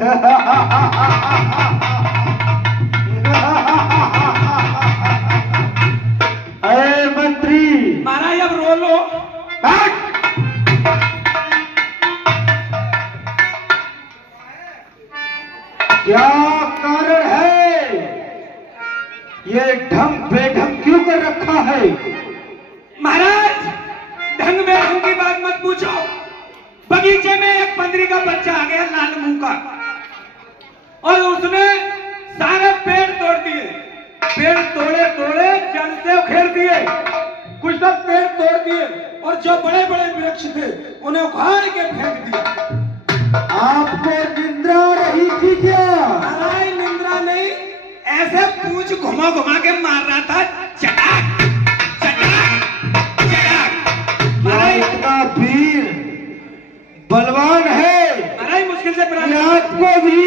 अरे मंत्री महाराज अब रो लो। क्या कारण है? ये ढंग बेढंग क्यों कर रखा है? महाराज ढंग बेढंग की बात मत पूछो। बगीचे में एक पंदरी का बच्चा आ गया लाल मुंह का, और उसने सारे पेड़ तोड़ दिए। पेड़ तोड़े तोड़े जड़ से उखेड़ दिए, कुछ तो पेड़ तोड़ दिए, और जो बड़े बड़े वृक्ष थे उन्हें उखाड़ के फेंक दिया। आपको निंद्रा रही थी क्या? महाराज निंद्रा नहीं, ऐसे पूंछ घुमा घुमा के मार रहा था। चटाक चटाक चटाक। क्या इतना वीर बलवान है? महाराज मुश्किल से कि आपको भी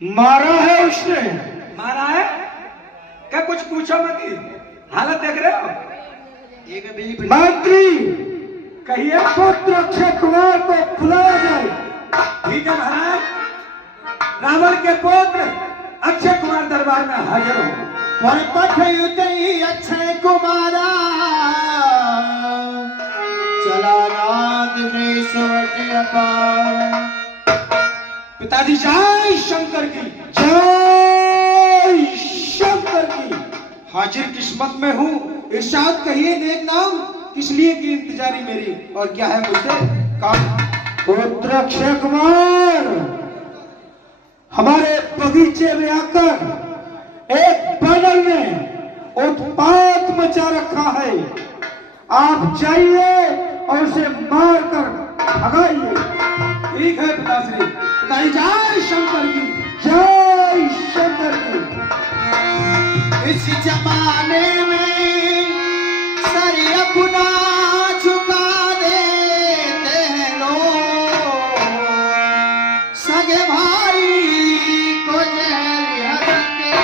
मारा है उसने? मारा है क्या? कुछ पूछो मत, हालत देख रहे हो। मंत्री कहिए। पुत्र अक्षय कुमार को बुलाया जाए। ठीक है महाराज, रावण के पुत्र अक्षय कुमार दरबार में हाजिर हो। अक्षय कुमारा चला रात में पिताजी जय शंकर की। जय शंकर की। हाजिर किस्मत में हूँ, इरशाद कहिए नेक नाम, किस लिए की इंतजारी मेरी, और क्या है मुझसे काम। पुत्र अक्षय कुमार हमारे बगीचे में आकर एक बानर ने उत्पात मचा रखा है। आप जाइए और उसे मारकर भगाइए। ठीक है पिताश्री। पिताजी जय शंकर की। जय शंकर की। इस जमाने में सर अपना झुका देते हैं लोग, सगे भाई को जहर के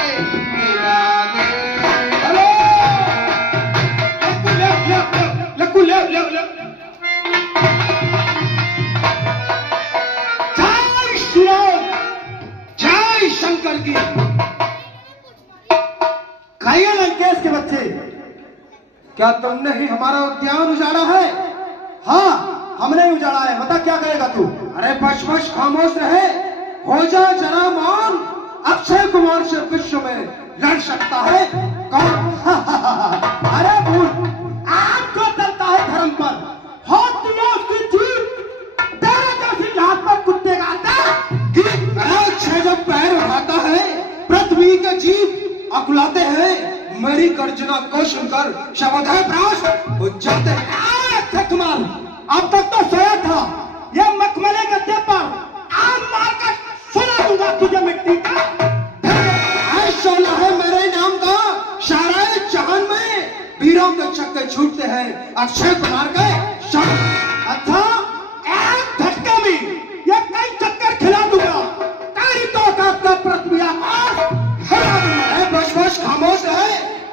मिला दे। हेलो लक्कू ले जय श्री राम, जय शंकर की। खाइए लंकेश के बच्चे, क्या तुमने ही हमारा उद्यान उजाड़ा है? हाँ हमने उजाड़ा है। बता क्या करेगा तू? अरे बश बश खामोश रहे, हो जा जरा मौन। अक्षय कुमार से विश्व में लड़ सकता है कौन? अरे भूल, आपको चलता है धर्म पर, हो दिया उसकी जीत। तेरे जैसी हाथ पर कुत्ते का अक्षय जब पैर उठाता है पृथ्वी के जीव अकुलाते हैं। मेरी गर्जना को सुनकर शवधय प्राश हो जाते हैं। अक्षय कुमार अब तक तो सोया था, ये मखमले गद्दे पर आम मारकर सुना दूंगा तुझे मिट्टी का। शोला है मेरे नाम का, सारा जहान में वीरों के छक्के छूटते हैं अक्षय कुमार के शव। अच्छा, एक झटके में ये कई चक्कर खिला दूंगा। तेरी तो औकात का पृथ्वी आकाश हिला दूंगा। बस बस खामोश है,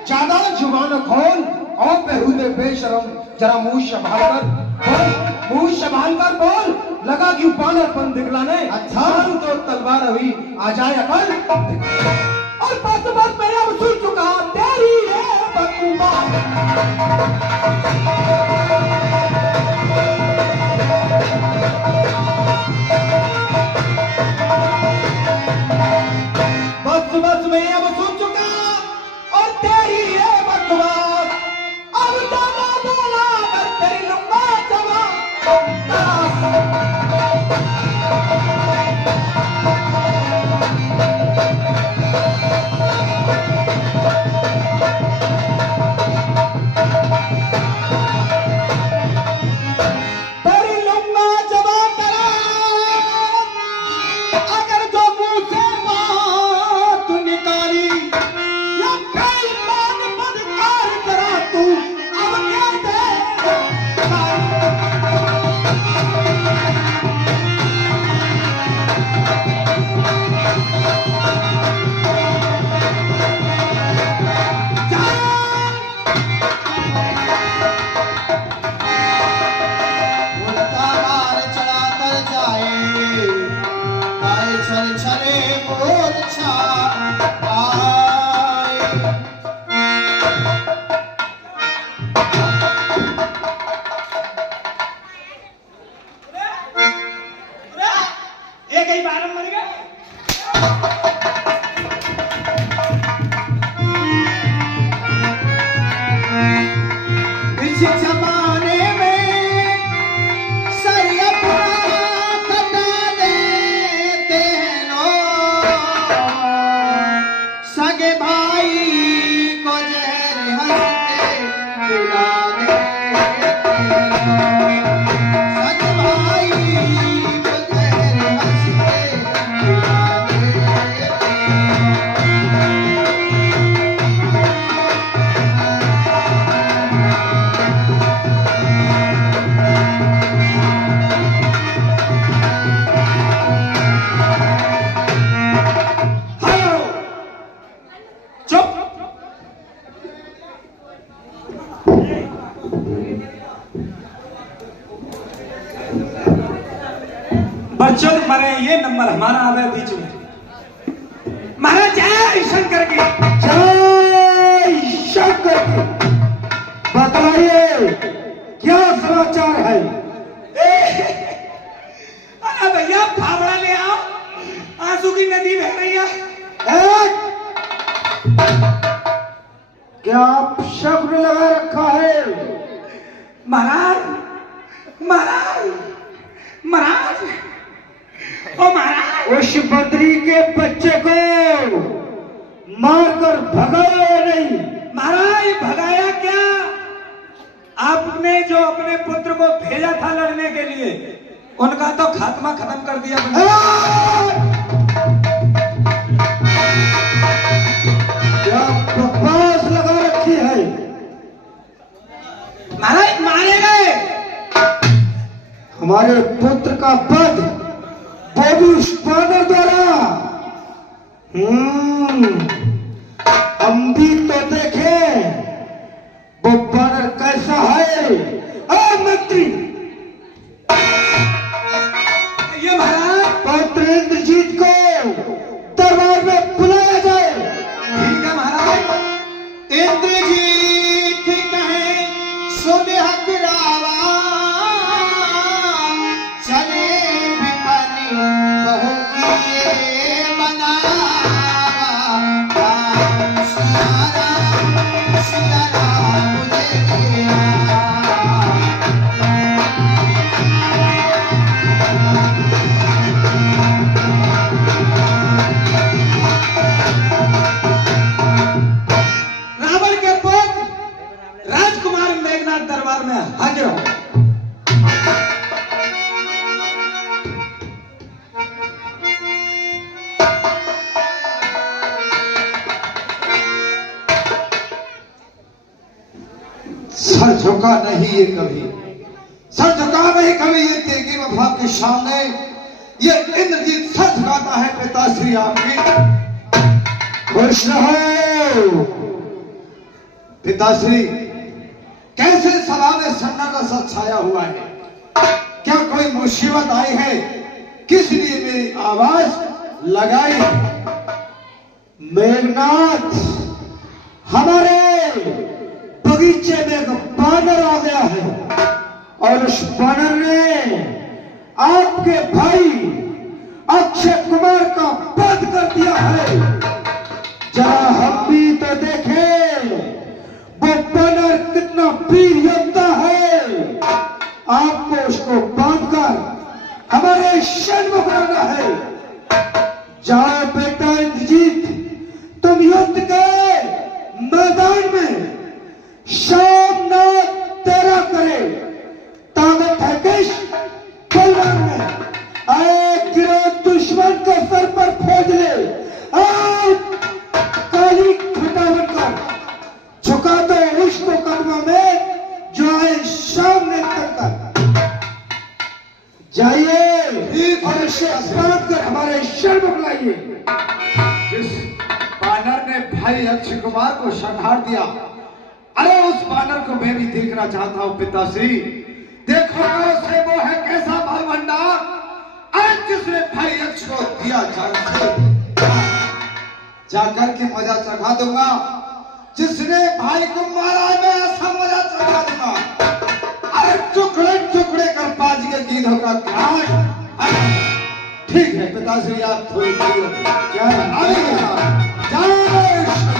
ज्यादा जुबान खोल और बेहुदे बेशरम, जरा मुंह संभाल कर बोल, मुंह संभाल कर बोल। लगा कि बानरपन दिखलाने। अच्छा। तो तलवार हुई आ जाए अकल। और बस मेरे अब सुन चुका तेरी ये बकवास। बस मैं अब सुन चुका और तेरी ये बकवास। अब जाना बोला कर तेरी लंबा जवाब। इस जमाने में सर अपना कटा देते हैं लोग, सगे भाई को जहर हंसते पिला देते हैं लोग, सगे भाई को जहर हंसते पिला देते हैं। हेलो, चुप। बच्चों मरे, ये नंबर हमारा आवे बीच में। महाराज जय शंकर की। जय शंकर की। बताइए क्या समाचार है? अरे भैया फावड़ा ले आओ, आंसू की नदी बह रही है। एक, क्या आप शब्द लगा रखा है? महाराज, महाराज, महाराज, ओ महाराज, उस बद्री के बच्चे को मारकर भगाया या नहीं? महाराज भगाया क्या? आपने जो अपने पुत्र को भेजा था लड़ने के लिए, उनका तो खात्मा खत्म कर दिया। क्या बकवास लगा रखी है? महाराज मारे गए। हमारे पुत्र का पद वो भी उस बानर द्वारा। हम भी तो देखें वो बानर कैसा है। मंत्री, ये महाराज पुत्र इंद्रजीत को दरबार में बुलाया जाए। ठीक है महाराज। इंद्रजीत कहे सुन हकरावा, चले विपनि बहु किए बनावा, सिया राम मुझे दिया। रावण के पुत्र राजकुमार मेघनाथ दरबार में हाजिर हो। सर झुका नहीं ये कभी, सर झुका नहीं कभी ये तेगी वफा के सामने। ये इंद्रजीत सर झुकाता है पिताश्री आपकी। खुश रहो पिताश्री, कैसे सभा में सन्नाटा सा छाया हुआ है? क्या कोई मुसीबत आई है? किस लिए मेरी आवाज लगाई है? मेघनाथ, हमारे बगीचे में एक बानर आ गया है और उस बानर ने आपके भाई अक्षय कुमार का वध कर दिया है। जरा हम भी तो देखें वो बानर कितना वीर योद्धा है। आपको उसको बांधकर हमारे सन्मुख लाना है। जाओ बेटा इंद्रजीत, तुम युद्ध के मैदान में शाम नाथ तेरा करे। ताकत है किस बलवान में। आए गिरो दुश्मन को सर पर फेंक ले। काली खटावन कर झुका दो उसको कदमों में जो आए सामने कर। जाइए और इसे बांध कर हमारे सन्मुख लाइए। जिस बानर ने भाई अक्षय कुमार को संहार दिया, अरे उस बानर को मैं भी देखना चाहता हूँ पिताश्री। देखो से वो है कैसा माल भंडार, अरे जिसने भाई अक्षय को दिया जाकर के मजा चखा दूंगा। जिसने भाई को मारा है मैं ऐसा मजा चखा दूंगा। अरे टुकड़े टुकड़े कर पाज के गीधों का घाट। ठीक है, पिताश्री आप थोड़ी देर क्या अरे जय श्री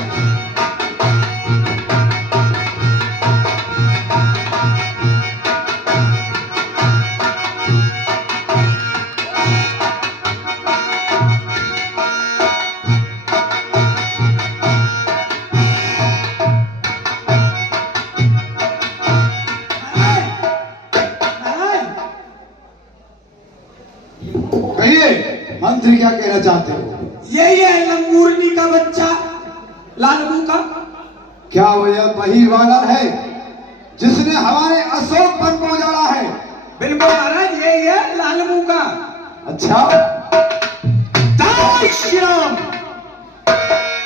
कहिए मंत्री क्या कहना चाहते हो? यही है लंगूरनी का बच्चा लाल मुंह का। क्या वो यह वही वानर है जिसने हमारे अशोक वन को उजाड़ा है? बिल्कुल महाराज, यही है लाल मुंह का। अच्छा जय श्री राम।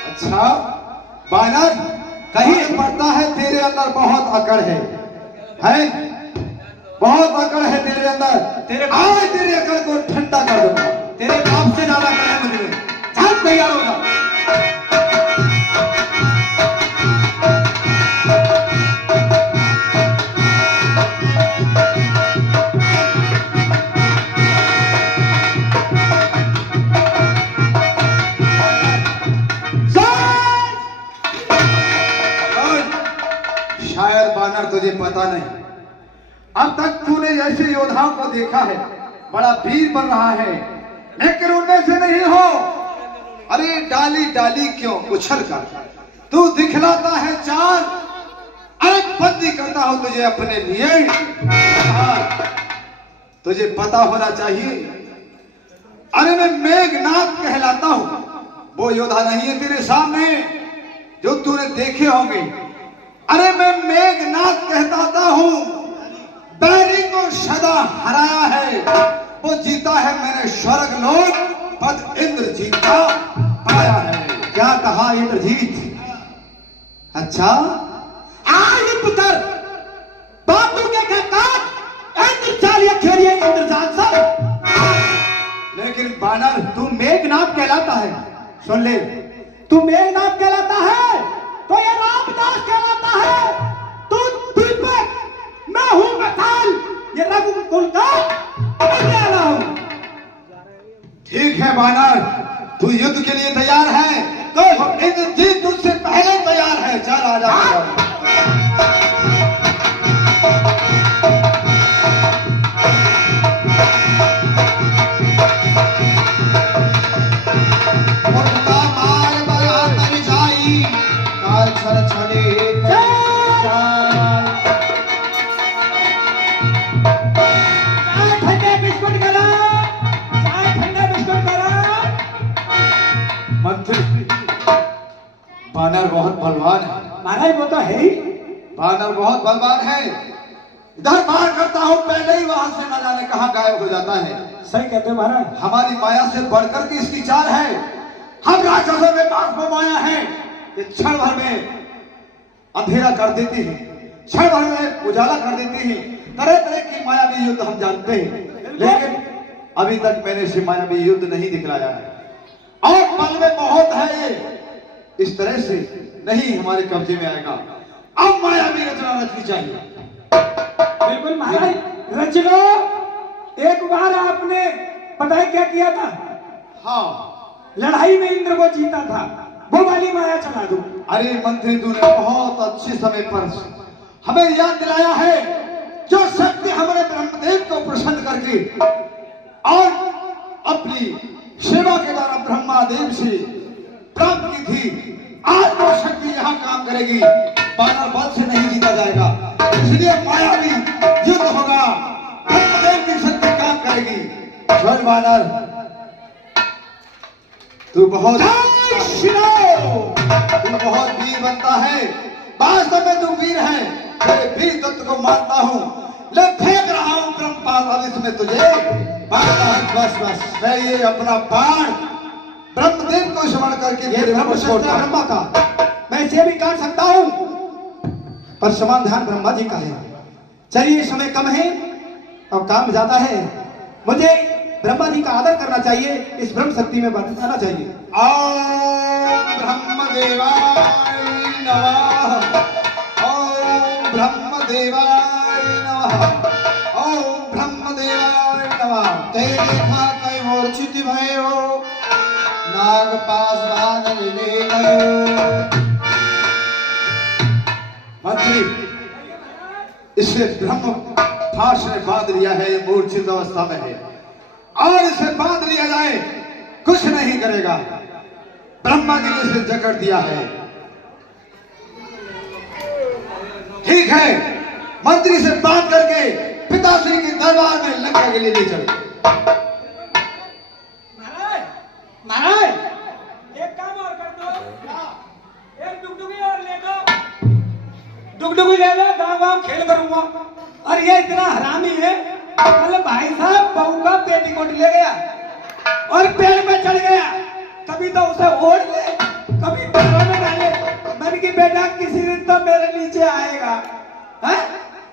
अच्छा वानर, कहीं पड़ता है तेरे अंदर बहुत अकड़ है? बहुत अकड़ है तेरे अंदर। तेरे आज तेरे अकड़ को ठंडा कर दूंगा। तेरे बाप से ज्यादा कड़ा मुझे। चल तैयार हो जा। शायद वानर तुझे पता नहीं, अब तक तूने ऐसे योद्धाओं को देखा है, बड़ा वीर बन रहा है, लेकिन उनमें से नहीं हो। अरे डाली डाली क्यों उछल कर तू दिखलाता है चाल। अरे बंदी करता हूं तुझे अपने लिए। तुझे पता होना चाहिए, अरे मैं मेघनाथ कहलाता हूं। वो योद्धा नहीं है तेरे सामने जो तूने देखे होंगे। अरे मैं मेघनाथ कहता हूं, बैरी को सदा हराया है, वो जीता है मैंने स्वर्ग लोक पद इंद्रजीत का पाया है। क्या कहा इंद्रजीत? अच्छा आज पुत्र बापू के कहता इंद्रचालिया खेलिए इंद्रजात सर। लेकिन बानर तू मेघनाथ कहलाता है। सुन ले, तू मेघनाथ कहलाता है तो ये रामदास कहलाता है। तू दीपक, मैं हूं मसाल, ये रघुकुल का उजाला हूं। ठीक है बानर, तू युद्ध के लिए तैयार है तो इंद्रजीत तुझसे पहले तैयार है। चल आजा। ठंडे बिस्कुट करा, चाय ठंडे बिस्कुट करा। मंत्री, बानर बहुत बलवान है। महाराज वो तो है ही। बानर बहुत बलवान है। इधर मार करता हूं, पहले ही वहां से न जाने कहां गायब हो जाता है। सही कहते हो महाराज। हमारी माया से बढ़कर के इसकी चाल है। हम राक्षसों में बाप को माया है, ये क्षण भर में अंधेरा कर देती है, क्षण भर में उजाला कर देती है। तरह तरह की मायावी युद्ध हम जानते हैं, लेकिन अभी तक मैंने से मायावी युद्ध नहीं दिखलाया है। और बल में बहुत है ये, इस तरह से नहीं हमारे कब्जे में आएगा। अब मायावी रचना रचनी चाहिए। बिल्कुल महाराज, रच लो। एक बार आपने पता है क्या किया था? हाँ, लड़ाई में इंद्र को जीता था, वो वाली माया चला दूं। अरे मंत्री, तूने बहुत अच्छे समय पर हमें याद दिलाया है। जो शक्ति हमारे ब्रह्मदेव को प्रसन्न करके और अपनी सेवा के द्वारा ब्रह्मादेव से प्राप्त की थी, आज वो शक्ति यहाँ काम करेगी। बानर बल से नहीं जीता जाएगा, इसलिए मायावी युद्ध होगा। ब्रह्मदेव की शक्ति काम करेगी। सुन बानर, तू बहुत वीर बनता है। वास्तव में तू वीर है, तेरे वीर तत्व को मानता हूँ। ले फेंक रहा हूँ ब्रह्मपाल, अब इसमें तुझे बस बस मैं ये अपना बाण ब्रह्मदेव को स्मरण करके ये ब्रह्मा का मैं इसे भी काट सकता हूँ, पर समान ध्यान ब्रह्मा जी का है। चलिए, समय कम है और काम ज्यादा है। मुझे ब्रह्मा जी का आदर करना चाहिए, इस ब्रह्म शक्ति में बरतना चाहिए। ओम ब्रह्मदेवाय नमः, ओम ब्रह्मदेवाय नमः, ओम ब्रह्मदेवाय नमः। ते देखा कई मूर्छित भयो, नाग पास बांध ले गयो। मंत्री, इसे ब्रह्म फांस ने बांध लिया है, ये मूर्छित अवस्था में है, और इसे बांध लिया जाए कुछ नहीं करेगा। ब्रह्मा जी ने इसे जकड़ दिया है। ठीक है, मंत्री से बात करके पिताश्री के दरबार में लंका के लिए ले चलो। महाराज, एक काम और कर दो, एक डुगडुगी और ले दो, डुगडुगी ले लो, गाँव खेल करूंगा। और ये इतना हरामी है, मतलब भाई साहब बहू का पेटीकोट ले गया और पेड़ पे चढ़ गया, कभी तो उसे ओढ़ ले, कभी पैरों में डाले। मैंने कि बेटा किसी दिन तो मेरे नीचे आएगा।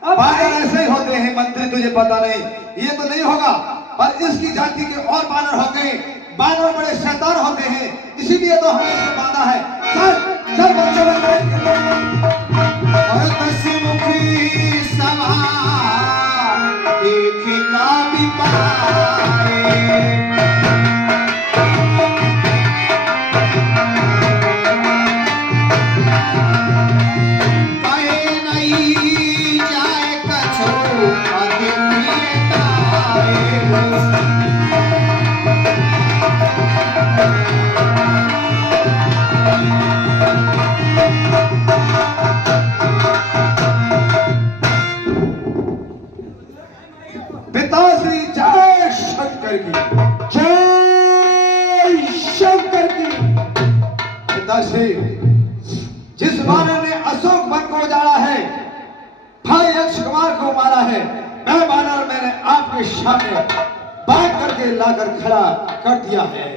बानर ऐसे ही होते हैं मंत्री, तुझे पता नहीं, ये तो नहीं होगा, पर इसकी जाति के और बानर हो गए। बानर बड़े शैतान होते हैं, इसीलिए तो हमने इसको बांधा है। चल चल बच्चों, और हंसमुखी सभा देखना भी पाए, कहे नहीं जाए कछो अति प्रियताए। पिताश्री जय शंकर की, जय शंकर की। पिताश्री, जिस बानर ने अशोक वन को उजाड़ा है, भाई अक्ष कुमार को मारा है, मैं बानर मैंने आपके सामने बात करके लाकर खड़ा कर दिया है।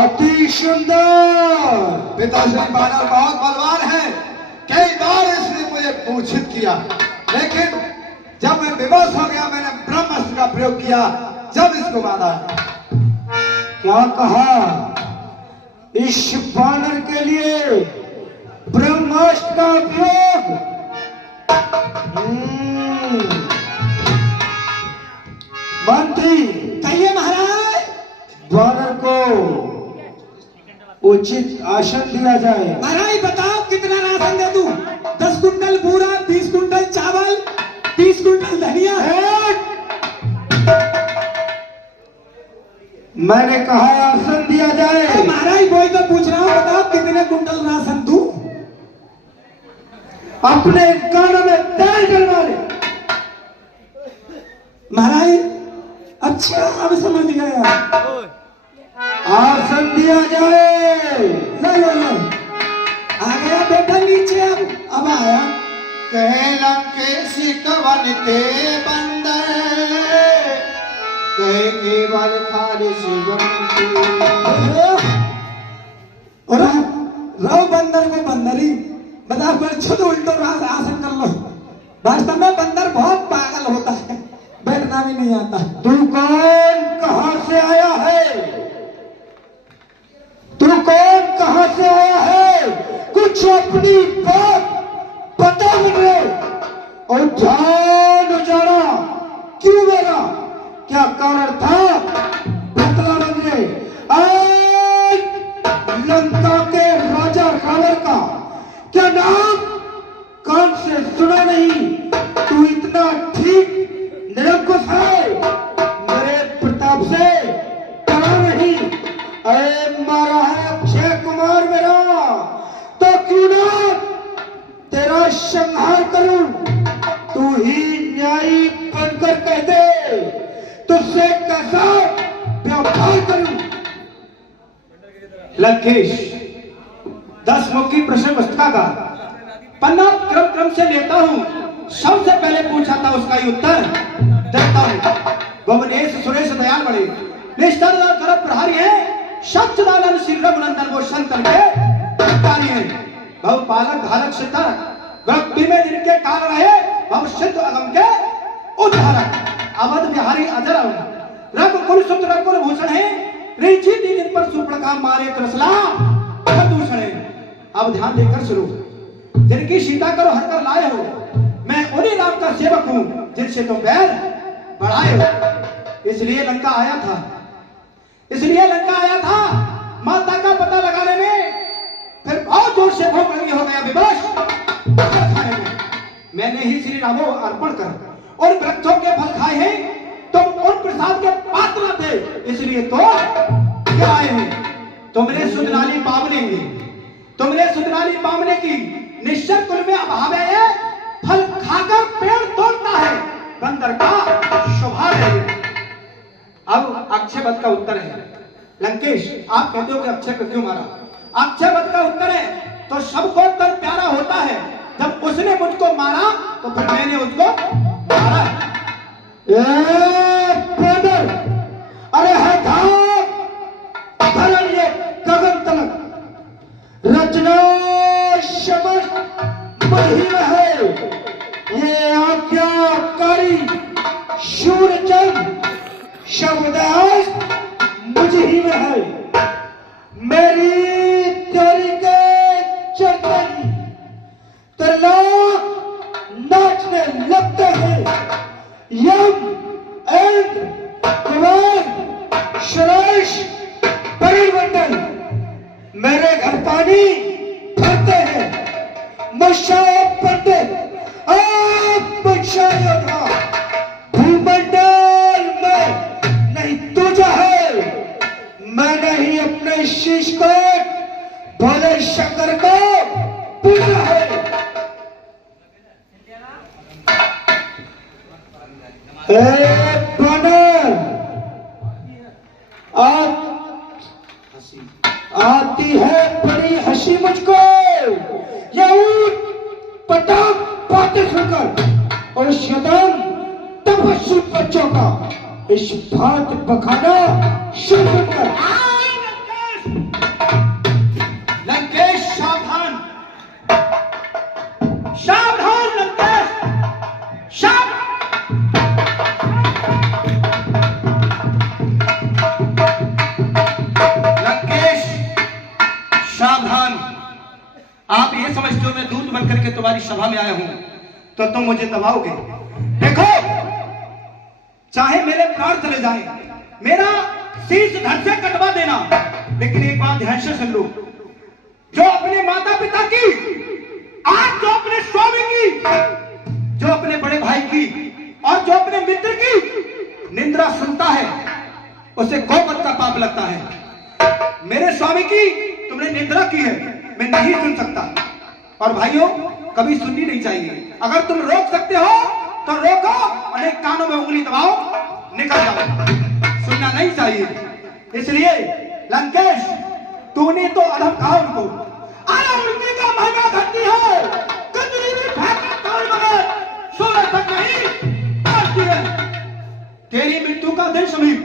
अति सुंदर। पिताश्री, बानर बहुत बलवान है, कई बार इसने मुझे मूर्छित किया, लेकिन जब मैं बेबस हो गया मैंने ब्रह्मास्त्र का प्रयोग किया, जब इसको बांधा। क्या कहा? इस बानर के लिए ब्रह्मास्त्र का उपयोग? मंत्री, कहिए महाराज। बानर को उचित आसन दिया जाए। महाराज बताओ कितना राशन दे दूं? 10 कुंटल बूरा, 20 कुंटल चावल, 30 कुंटल धनिया है। मैंने कहा आसन दिया जाए। महाराज वही तो पूछ रहा हूँ, बताओ कितने कुंटल राशन दूं? अपने कानों में तेल डलवा ले। महाराज अच्छा, अब समझ गया। आसन दिया जाए। लो लो लो, आ गया बेटा नीचे। अब आया। कहे लंकेशी कवन ते बंदर, कहे केवल खाली शिवम। रहो बंदर को बंदरी, बता पर छुद उल्टो आसन कर लो। वास्तव में बंदर बहुत पागल होता है, बैठना भी नहीं आता। तू कौन, कहां से आया है? तू कौन, कहां से आया है? कुछ अपनी बात बता मुझे। और जान उजाड़ा क्यों मेरा? क्या कारण था? बतला मुझे। लंका के राजा रावण का क्या नाम कान से सुना नहीं? तू इतना ठीक निरंकुश है, मेरे प्रताप से डरा नहीं। अरे मारा है अक्षय कुमार मेरा, तो क्यों ना तेरा संहार करूं? तू ही न्यायी बनकर कह दे, तुझसे कैसा व्यवहार करूं? लंकेश, 10 मुखी प्रश्न पुस्तिका का पन्ना क्रम से लेता हूँ। सबसे पहले पूछा था उसका ही उत्तर देता हूँ। भुवनेश सुरेश दयाल बड़े निष्ठा तरफ प्रहारी है, सच्चिदानंद श्री रघुनंदन वो शंकर के कार्य है। भव पालक धारक सिद्धारक, भक्ति में जिनके कारण रहे, भव सिद्ध अगम के उद्धारक। अवध बिहारी अजर रघुकुल सूत्र रघुकुल भूषण है, ऋषि दिन पर सुपर्णका मारे त्रसला दूषण है। अब ध्यान देकर सुनो, जिनकी सीता करो हर कर लाए हो, मैं उन्हीं राम का सेवक हूँ जिनसे तुम बैर बढ़ाए हो। इसलिए लंका आया था, इसलिए लंका आया था माता का पता लगाने में, फिर बहुत जोर से भूख लगी, हो गया विवश खाने में। मैंने ही श्री राम को अर्पण कर और वृक्षों के फल खाए हैं, तुम उन प्रसाद के पात्र थे, इसलिए तो क्या आए हैं। तुमने सुंदराली पावने की, तुमने सुंदराली पावने की निश्चय कुल में अभाव है, फल खाकर पेड़ तोड़ता है, बंदर का स्वभाव है। अब अक्षय वध का उत्तर है। लंकेश, आप कहते हो कि अक्षय को क्यों मारा? अक्षय वध का उत्तर है तो सबको तन प्यारा होता है, जब उसने मुझको मारा तो फिर मैंने उसको मारा। बंदर, अरे है धरन ये गगन तलक रचना शमन महीन है, ये आज्ञाकारी शूरचंद शब्दास मुझ ही में है। मेरी तेरी के चलते ही त्रिलोक नाचने लगते हैं। यम इंद्र कुमार सुरेश परिमंडल मेरे घर पानी भरते हैं। मुझसे पढ़ते आप मुझसे योद्धा भूमंडल में नहीं तुझा है, मैंने ही अपने शीश को भोले शंकर को पूजा है। बानर, आती है बड़ी हंसी मुझको, ये ऊंट पटाख बातें सुनकर और शतम तपस्वी बच्चों का इस भात बखाना शुरू कर। लंकेश सावधान, सावधान लंकेश, लंकेश सावधान। आप ये समझते हो मैं दूत बनकर के तुम्हारी सभा में आया हूं तो तुम मुझे दबाओगे? देखो, चाहे मेरे प्राण चले जाएं, मेरा शीश धड़ से कटवा देना, लेकिन एक बात ध्यान से सुन लो, जो अपने माता पिता की, आज जो अपने स्वामी की, जो अपने बड़े भाई की और जो अपने मित्र की निंदा सुनता है, उसे गोवध का पाप लगता है। मेरे स्वामी की तुमने निंदा की है, मैं नहीं सुन सकता, और भाइयों कभी सुननी नहीं चाहिए। अगर तुम रोक सकते हो तो रोको, और एक कानों में उंगली दबाओ, निकल जाओ, सुनना नहीं चाहिए। इसलिए लंकेश, तूने तो अधम कहा उनको, अरे उनकी का महिमा घटती है, कतरी भी फेंका तोड़ मगर सूरज तक नहीं पहुंचती है। तेरी मृत्यु का दिन समीप,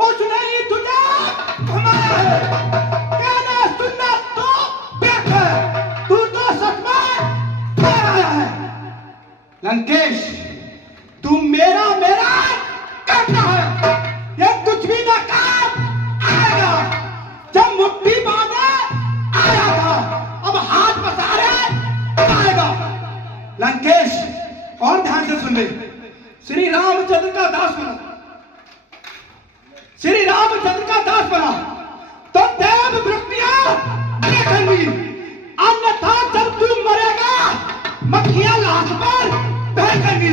उसने ही तुझे घुमाया है, कहना सुनना तो बेक है, तू तो सच में आया है। लंकेश, तू मेरा करना है, ये कुछ भी ना काम आएगा। जब मुट्ठी बांधे आया था, अब हाथ पसारे आएगा। लंकेश, और ध्यान से सुन ले, श्री रामचंद्र का दास बना, श्री रामचंद्र का दास बना तो देव वृत्तियां देखेंगी, अन्यथा जब तू मरेगा मक्खियां लाश पर बैठेंगी।